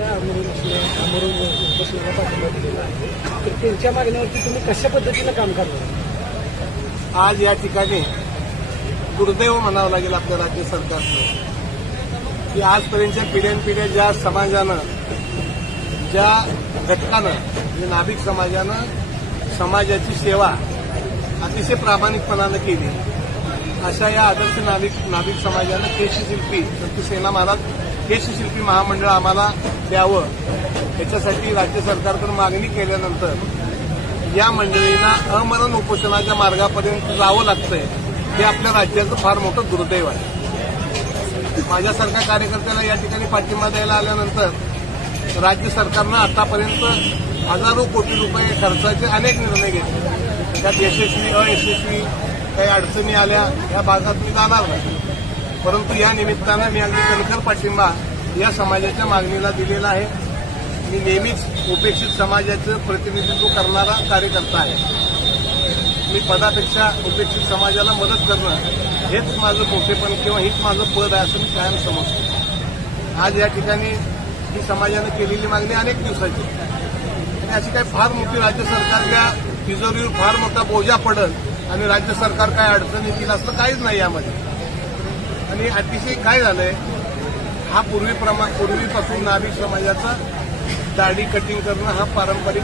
त्या अमरून उपोषणाला पाठिंबा दिलेला आहे, तर त्यांच्या मागण्यावरती तुम्ही कशा पद्धतीनं काम करणार? आज या ठिकाणी दुर्दैव म्हणावं लागेल आपल्या राज्य सरकारचं की आजपर्यंतच्या पिढ्यानपिढ्या ज्या समाजानं, ज्या घटकानं म्हणजे नाभिक समाजानं समाजाची सेवा अतिशय प्रामाणिकपणानं केली, अशा या आदर्श नाभिक समाजानं केशशिल्पी संत सेना महाराज केशशिल्पी महामंडळ आम्हाला द्यावं, याच्यासाठी राज्य सरकारकडे मागणी केल्यानंतर या मंडळींना अमरण उपोषणाच्या मार्गापर्यंत जावं लागतंय, हे आपल्या राज्याचं फार मोठं दुर्दैव आहे. माझ्यासारख्या कार्यकर्त्याला या ठिकाणी पाठिंबा द्यायला आल्यानंतर राज्य सरकारनं आतापर्यंत हजारो कोटी रुपये खर्चाचे अनेक निर्णय घेतले. त्यात यशस्वी अयशस्वी काही अडचणी आल्या, या भागात मी जाणार नाही, परंतु या निमित्तानं मी अगदी कणखर पाठिंबा या समाजाच्या मागणीला दिलेला आहे. मी नेहमीच उपेक्षित समाजाचं प्रतिनिधित्व करणारा कार्यकर्ता आहे. मी पदापेक्षा उपेक्षित समाजाला मदत करणं हेच माझं मोठेपण किंवा हेच माझं पद आहे असं मी कायम समजतो. आज या ठिकाणी ही समाजानं केलेली मागणी अनेक दिवसाची आणि अशी काही फार मोठी राज्य सरकारच्या तिजोरीवर फार मोठा बोजा पडल आणि राज्य सरकार काय अडचणी येईल असं काहीच नाही यामध्ये. आणि अतिशय काय झालंय, हा पूर्वीपासून नाभिक समाजाचा दाढी कटिंग करणं हा पारंपरिक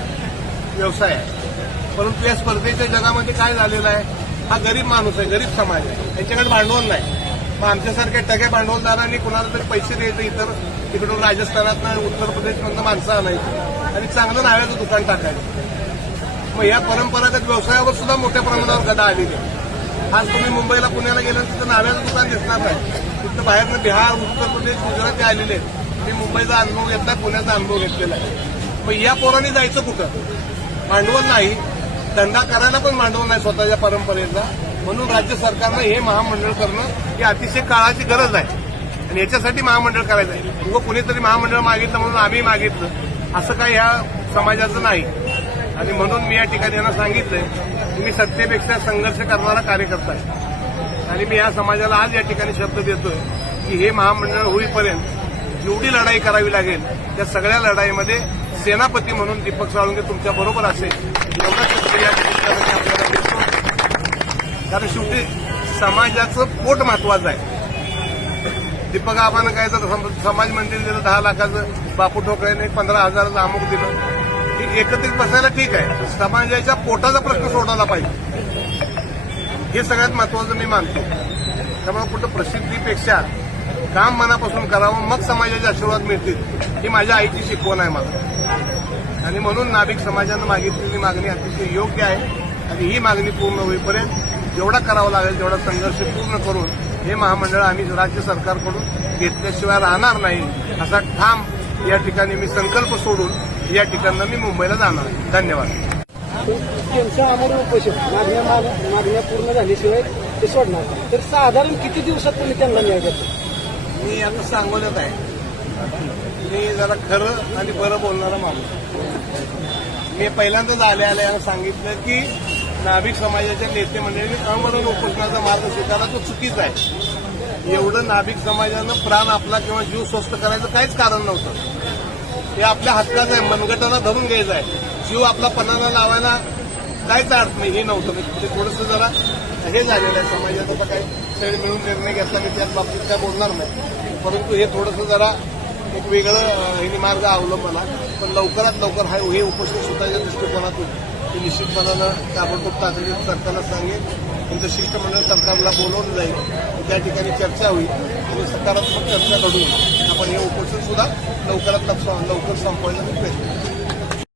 व्यवसाय आहे. परंतु या स्पर्धेच्या जगामध्ये काय झालेलं आहे, हा गरीब माणूस आहे, गरीब समाज आहे, त्यांच्याकडे भांडवल नाही. मग आमच्यासारख्या टक्या भांडवलदारांनी कुणाला तरी पैसे द्यायचे, इतर तिकडून राजस्थानात उत्तर प्रदेशमधून माणसं आणायची आणि चांगलं नाव्याचं दुकान टाकायचं. मग या परंपरागत व्यवसायावर सुद्धा मोठ्या प्रमाणावर गदा आलेली आहे. आज तुम्ही मुंबईला पुण्याला गेल्यानंतर तिथं नाव्याचं दुकान दिसणार नाही. तिथं बाहेरनं बिहार, उत्तर प्रदेश, गुजरात आलेले आहेत. मी मुंबईचा अनुभव घेतला, पुण्याचा अनुभव घेतलेला आहे. मग या पोरांनी जायचं कुठं? भांडवल नाही, धंदा करायला पण भांडवल नाही स्वतःच्या परंपरेचा. म्हणून राज्य सरकारनं हे महामंडळ करणं ही अतिशय काळाची गरज आहे आणि याच्यासाठी महामंडळ करायचं आहे. उगं कुणीतरी महामंडळ मागितलं म्हणून आम्ही मागितलं असं काही ह्या समाजाचं नाही. आणि म्हणून मी या ठिकाणी यांना सांगितलंय की मी सत्तेपेक्षा संघर्ष करणारा कार्यकर्ता आहे आणि मी या समाजाला आज या ठिकाणी शब्द देतोय की हे महामंडळ होईपर्यंत जेवढी लढाई करावी लागेल त्या सगळ्या लढाईमध्ये सेनापती म्हणून दीपक साळुंखे तुमच्या बरोबर असेल एवढा शेतकरी या ठिकाणी आपल्याला देतो. कारण शेवटी समाजाचं पोट महत्वाचं आहे. दीपक आबानं काय तर समाज मंदिर दिलं 10 लाखाचं, बापू ठोकळेने 15,000चं अमुक दिलं. एकत्रित बसायला ठीक आहे, समाजाच्या पोटाचा प्रश्न सोडवला पाहिजे, हे सगळ्यात महत्वाचं मी मानतो. त्यामुळे कुठं प्रसिद्धीपेक्षा काम मनापासून करावं, मग समाजाचे आशीर्वाद मिळतील, ही माझ्या आईची शिकवण आहे मला. आणि म्हणून नाभिक समाजानं मागितलेली मागणी अतिशय योग्य आहे आणि ही मागणी पूर्ण होईपर्यंत जेवढा करावा लागेल तेवढा संघर्ष पूर्ण करून हे महामंडळ आम्ही राज्य सरकारकडून घेतल्याशिवाय राहणार नाही असा ठाम या ठिकाणी मी संकल्प सोडून या ठिकाणी मी मुंबईला जाणार आहे. धन्यवाद. त्यांचं अमरण उपोषण मागण्या पूर्ण झाल्याशिवाय ते सोडणार, तर साधारण किती दिवसात तुम्ही त्यांना न्याय देता? मी आता सांगोल्यात आहे. मी जरा खरं आणि बरं बोलणारा माणूस. मी पहिल्यांदाच आल्या सांगितलं की नाभिक समाजाच्या नेते मंडळींनी अमरण उपोषणाचा मार्ग स्वीकारला, तो चुकीचा आहे. एवढं नाभिक समाजानं प्राण आपला किंवा जीव स्वस्त करायचं काहीच कारण नव्हतं. हे आपल्या हक्काचं आहे, मनगटाला धरून घ्यायचं आहे. जीव आपला पणाला लावायला काहीच अर्थ नाही, हे नव्हतं. ते थोडंसं जरा हे झालेलं आहे समाजात. आता काही सगळे मिळून निर्णय घेतला, मी त्याच बाबतीत काय बोलणार नाही, परंतु हे थोडंसं जरा एक वेगळं मार्ग अवलंबला. पण लवकरात लवकर हे उपोषण सुटायच्या दृष्टिकोनातून ते निश्चितपणानं ताबडतोब तातडीने सरकारला सांगेल. त्यांचं शिष्टमंडळ सरकारला बोलवलं जाईल, त्या ठिकाणी चर्चा होईल आणि सकारात्मक चर्चा घडून आपण हे उपोषण सुद्धा लवकरात लवकर संपवायला प्रयत्न करू.